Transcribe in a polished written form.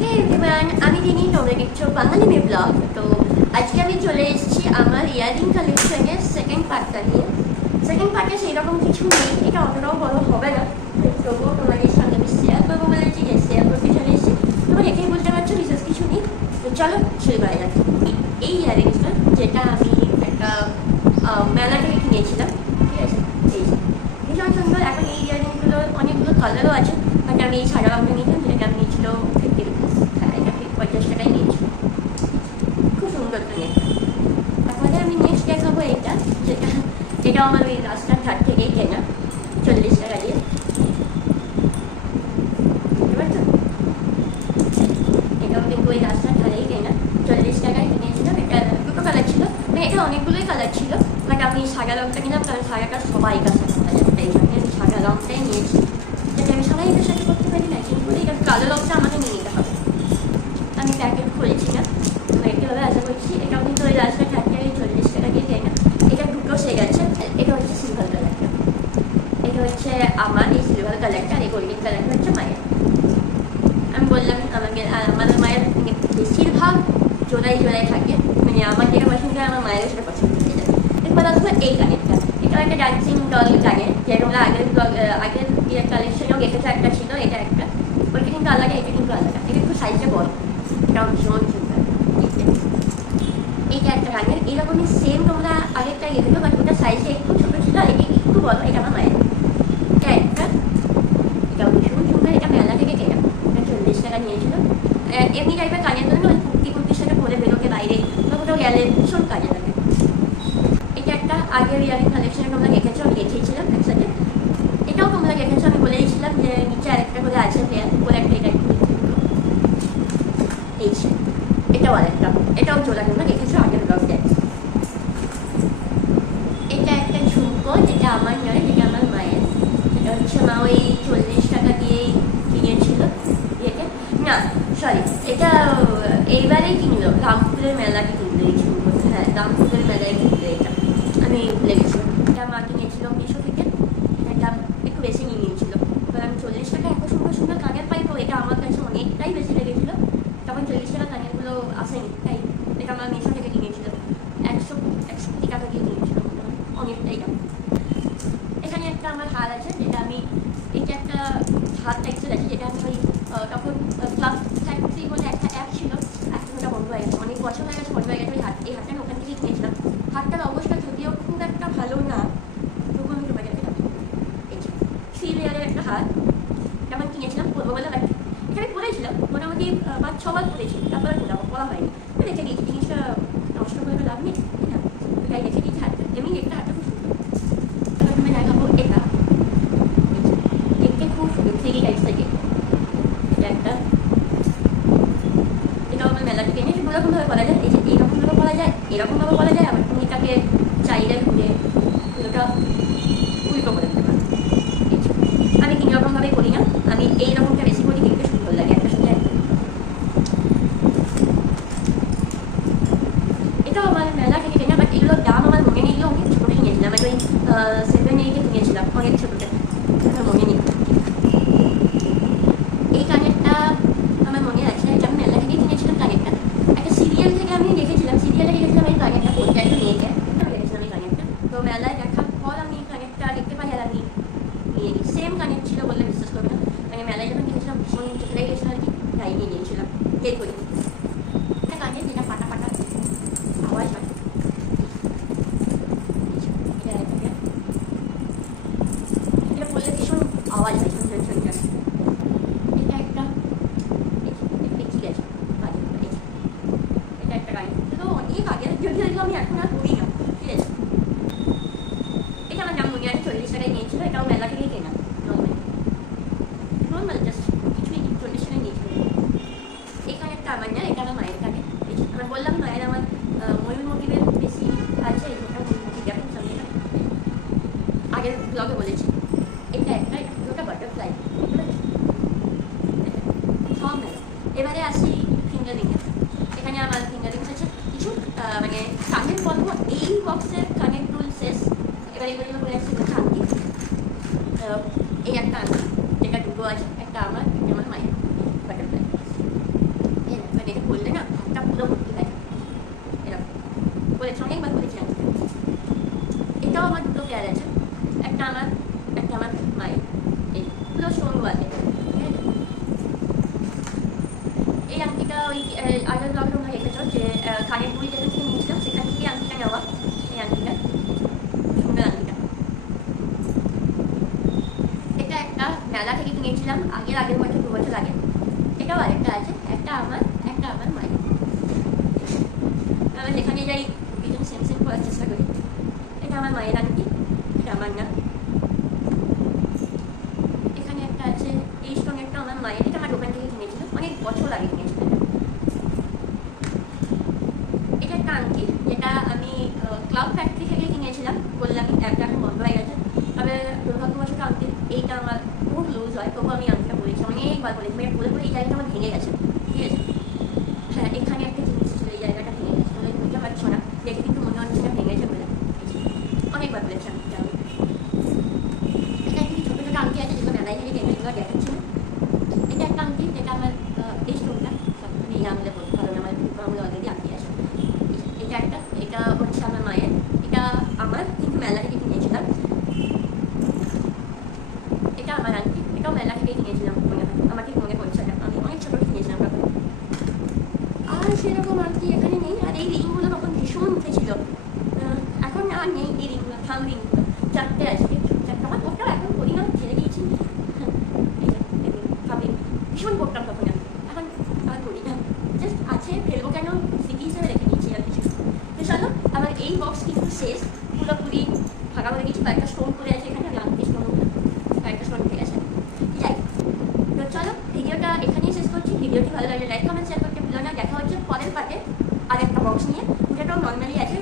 হে everyone, আমি রিনি, তোমরা দেখছো বাঙালি মেয়ে ব্লগ। তো আজকে আমি চলে এসেছি আমার ইয়ারিং কালেকশনের সেকেন্ড পার্টটা নিয়ে। সেকেন্ড পার্টে সেইরকম কিছু নেই, এটা অতটাও বড় হবে না, তবুও তোমাদের সঙ্গে আমি শেয়ার করবো বলেছি, যে শেয়ার করতে চলে এসেছি। তোমরা দেখেই বুঝতে পারছো বিশেষ কিছু নেই। তো চলো শুরু করা যাক। এই ইয়ারিংসটা যেটা আমি একটা মেলা থেকে কিনেছিলাম, ঠিক আছে, এই ভীষণ সুন্দর। এখন এই ইয়ারিংগুলোর অনেকগুলো কালারও আছে, বাট আমি এই সাদা রঙটা নিয়েছিলাম, যেটা আমি নিয়েছিল 50 রুপিস। হ্যাঁ, এটা 50 টাকায় নিয়েছিল, খুব সুন্দর কানেরটা। তারপরে আমি নেক্সট দেখাবো এটা, যেটা এটাও আমার ওই রাস্তার ধার থেকেই কেনা, 40 টাকা দিয়ে। বুঝতে পারছো, এটাও কিন্তু ওই রাস্তার ধারেই কেনা, 40 টাকায় কিনেছিলাম। এটা দুটো কালার ছিল, মানে এটা অনেকগুলোই কালার ছিল, বাট আমি সাদা রঙটা কিনলাম কারণ সাদাটা সবাই কাছে পাওয়া যায়, তাই জন্য আমি সাদা রঙটাই নিয়েছি, যাতে আমি সবাইকে সাথে করতে পারি ম্যাচিং করে। কারণ কালো রঙটা আমাকে নিয়ে নিতে হবে। আমি প্যাকেট খুলেছি না, এভাবে আশা করছি। এটাও কিন্তু ওই রাস্তার ধার থেকে 40 টাকা দিয়ে কেনা। এটা দুটো সেট আছে। এটা হচ্ছে সিলভার কালারটা, এটা হচ্ছে আমার এই সিলভার কালারটা, আর এই গোল্ডেন কালারটা হচ্ছে মায়ের। আমি বললাম আমাদের মায়ের বেশিরভাগ জোড়াই জোড়াই থাকে, মানে আমার যেটা পছন্দ হয় আমার মায়ের সেটা পছন্দ হয়ে যায়। এরপর আসবে এই কানেরটা, এটাও একটা ডান্সিং ডল কানের, যেটা আমরা আগের ইয়ের কালেকশনেও দেখেছো একটা ছিল, এটা একটা। ওইটা কিন্তু আলাদা, এটা কিন্তু আলাদা। এটা একটু সাইজটা বড়, এটাও ভীষণ সুন্দর। এইটা একটা কানের, এইরকমই সেম তোমরা আগেরটা দেখেছো, বাট ওটা সাইজটা একটু ছোটো ছিল, আর এটা একটু বড়। এটা আমার মায়ের। এটা একটা, এটাও ভীষণ সুন্দর। এটা মেলা থেকে কেনা, এটা 40 টাকা নিয়েছিল। এমনি টাইপের কানের জন্য ওই কুর্তির সাথে পরে বেরোতে বাইরে বা কোথাও গেলে ভীষণ কাজে লাগে। এটা একটা আগের ইয়ারিং কালেকশনে তোমরা দেখেছো, আমি দেখিয়েছিলাম একসাথে। এটাও তোমরা দেখেছো, আমি বলে দিয়েছিলাম যে নিচে আরেকটা করে আছে প্লেয়ার, বলে একটা এটা এই ছিল। এটাও আরেকটা, এটাও জোড়া তোমরা দেখেছো আগের ব্লগে। এটা একটা ঝুমকো, যেটা আমার নয়, যেটা আমার মায়ের। এটা হচ্ছে মা ওই 40 টাকা দিয়েই কিনেছিল ইয়েতে। না সরি, এটা এইবারেই কিনলো, রামপুরের মেলায় কিনলো এই ঝুমকো। হ্যাঁ, রামপুরের মেলায় কিনলো এটা, আমি ভুলে গেছি। এটা মা কিনেছিল মিশো থেকে, এটা একটু বেশি নিয়ে নিয়েছিল। এবার আমি 40 টাকা এত সুন্দর সুন্দর কানের পাই, তো এটা আমার কাছে অনেকটাই বেশি লেগেছিলো। তখন 40 টাকা কানেরগুলো আসেনি, তাই এটা আমার মিশো থেকে কিনেছিল। 100 টাকা দিয়ে কিনেছিল, অনেকটাই দাম। এখানে একটা আমার হার আছে, যেটা আমি, এটা একটা হার টাইপসের আছে, যেটা আমি ওই তখন ক্লাব ফ্যাক্টরি বলে একটা অ্যাপ ছিল, এখন ওটা বন্ধ হয়ে গেছে, অনেক বছর হয়ে গেছে বন্ধ হয়ে গেছে। ওই এই হারটা আমি ওখান থেকেই কিনেছিলাম। হারটার অবস্থা যদিও খুব একটা ভালো না, তবু আমি তোমাকে দিলাম। এই 3 লেয়ারের একটা হার, যেমন কিনেছিলাম পরবো বলে, বাট এটা আমি পরেছিলাম মোটামুটি 5-6 বার পরেছি, তারপরে পড়া হয়নি। রেখে দিয়েছি, জিনিসটা নষ্ট করে লাভ নেই, তাই রেখে দিয়েছি হারটা। এমনি একটা হারটা খুব সুন্দর। প্রথমে দেখাবো এটা, দেখতে খুব সুন্দর 3D টাইপস থেকে। এটা একটা, এটাও আমার মেলা থেকে এনেছি। দুরকমভাবে করা যায়, এই যে এইরকমভাবে করা যায়, এরকমভাবে করা যায়, আবার তুমি তাকে চাইলে ঘুরে পুরোটা উল্টো করে দিতে পারো। আমি তিন রকমভাবেই করি না, আমি এই রকমটা বেশি করি, দেখতে সুন্দর লাগে একটা সাথে একটা। এটাও আমার মেলা থেকে কেনা, বাট এগুলোর দাম আমার মনে নেই, অনেক ছোটো কিনেছিলাম, আমি ওই 7-8 কিনেছিলাম, অনেক ছোটোটা, আমার মনে নেই। এই কানেরটা আমার মনে আছে, এটা আমি মেলা থেকে কিনেছিলাম। কানেরটা একটা সিরিয়াল থেকে আমি দেখেছিলাম, সিরিয়ালে দেখেছিলাম এই কানেরটা পড়তে, একটা মেয়েকে আমি দেখেছিলাম এই কানেরটা। তো মেলায় দেখার পর আমি কানেরটা দেখতে পাই, আর আমি নিয়ে নিই। সেম কানের ছিল বললে বিশ্বাস করবে না, মানে মেলায় যখন কিনেছিলাম ভীষণ চোখে গেছিলো আর কি, তাই নিয়ে নিয়েছিলাম। টের করি একটা কানের, যেটা ফাটা ফাটা আওয়াজ হয়। এটা বললে ভীষণ আওয়াজ হয়, শুনছেন শুনছেন। এটা একটা ঠিক আছে, এটা একটা কানের, তো অনেক আগের, যদিও এগুলো আমি এখন আর করি না, ঠিক আছে। এটা আমার দাম মনে আছে, 40 টাকায় নিয়েছিল। এটাও মেলা থেকেই কেনা, নর্মাল জাস্ট কিছুই 40 টাকায় নিয়েছিল। এই কানেরটা আমার না, এটা আমার মায়ের কানে। আমার বললাম মায়ের আমার ময়ূর মোটিভের বেশি আছে, এটা ময়ূর মোটিভ দেখুন সামনে, আগের ব্লগে বলেছি। এটা একটা, এটা বাটারফ্লাই সব মেলা। এবারে আসি ফিঙ্গারিংয়ে। এখানে আমার ফিঙ্গারিংস আছে কিছু, মানে কানের পর্ব এই বক্সের কানের দুল শেষ। এবার এগুলো করে আসছে আংটি। এই একটা আংটি, যেটা দুটো আছে, একটা আমার, একটা আমার মায়ের বাটারফ্লাই। এই আংটিটা ওই আগের ব্লগে তোমরা দেখেছো যে কানের দুল যেখান থেকে নিয়েছিলাম সেখান থেকে আংটিটা নেওয়া। এই আংটিটা সুন্দর আংটিটা, এটা একটা মেলা থেকে কিনেছিলাম আগের বছর 2 বছর আগে। এটাও আরেকটা আছে, একটা আমার মায়ের। আমি যেখানে যাই দুজন সেম সেম করার চেষ্টা করি। এটা আমার মায়ের আংটি, এটা আমার না। এখানে একটা আছে, এই স্টোনেরটা আমার মায়ের, এটা আমার দোকান থেকে কিনেছিলাম, অনেক বছর আগে কিনেছিলাম। এটা একটা আংটি যেটা আমি ক্লাব ফ্যাক্টরি থেকে কিনেছিলাম, বললাম অ্যাপটা এখন বন্ধ হয়ে গেছে। তবে দুর্ভাগ্যবশত আংটি এইটা আমার খুব লুজ হয়, তবু আমি আংটিটা পরেছি, অনেকবার পরেছি, মানে পরে এই জায়গাটা আমার ভেঙে গেছে, ঠিক আছে। হ্যাঁ, এখানে একটা জিনিস ছিল, এই জায়গাটা ভেঙে গেছে, তুমি বুঝতে পারছো না, দেখে কিন্তু মনে হচ্ছে না ভেঙেছে বলে। অনেকবার পরেছি আংটিটা আমি। এটা একটি ছোটো ছোটো আংটি আছে যেগুলো মেলায় থেকে কেনাগুলো দেখাচ্ছি না। এটা একটা আংটি যেটা আমার এই স্টোনটা মানে এই আঙুলে পড়তে পারবে, আমার আঙুলে অলরেডি আংটি আছে। এটা একটা, এটা হচ্ছে আমার মায়ের, এটা আমার কিন্তু মেলা থেকে কিনেছিলাম। এটা আমার আংটি, এটাও মেলা থেকে কিনেছিলাম, মনে হয় আমার ঠিক মনে পড়ছে না, আমি অনেক ছোটো কিনেছিলাম তখন। আর সেরকম আংটি এখানে নেই। আর এই রিংগুলো তখন ভীষণ উঠেছিল, এখন আর নেই এই রিংগুলো, থাম রিংগুলো 4টে আছে, 4টে আমার কোটটাও এখন করি না, ছেড়ে দিয়েছি। ভাবি ভীষণ করতাম তখন, আমি এখন আর করি না, জাস্ট আছে, ফেলবো কেন, স্মৃতি হিসেবে রেখে দিয়েছি আর কিছু। তো চলো, আমার এই বক্স কিন্তু শেষ, পুরোপুরি ফাঁকা হয়ে গেছি, কয়েকটা স্টোন পড়ে আছে এখানে, আমি আংটি স্টোন কয়েকটা স্টোন উঠে গেছে। যাই, তো চলো ভিডিওটা এখানেই শেষ করছি। ভিডিওটি ভালো লাগলে লাইক কমেন্ট শেয়ার করতে ভুলো না। দেখা হচ্ছে পরের পার্টে আর একটা বক্স নিয়ে, ওটাটাও নর্মালি আছে,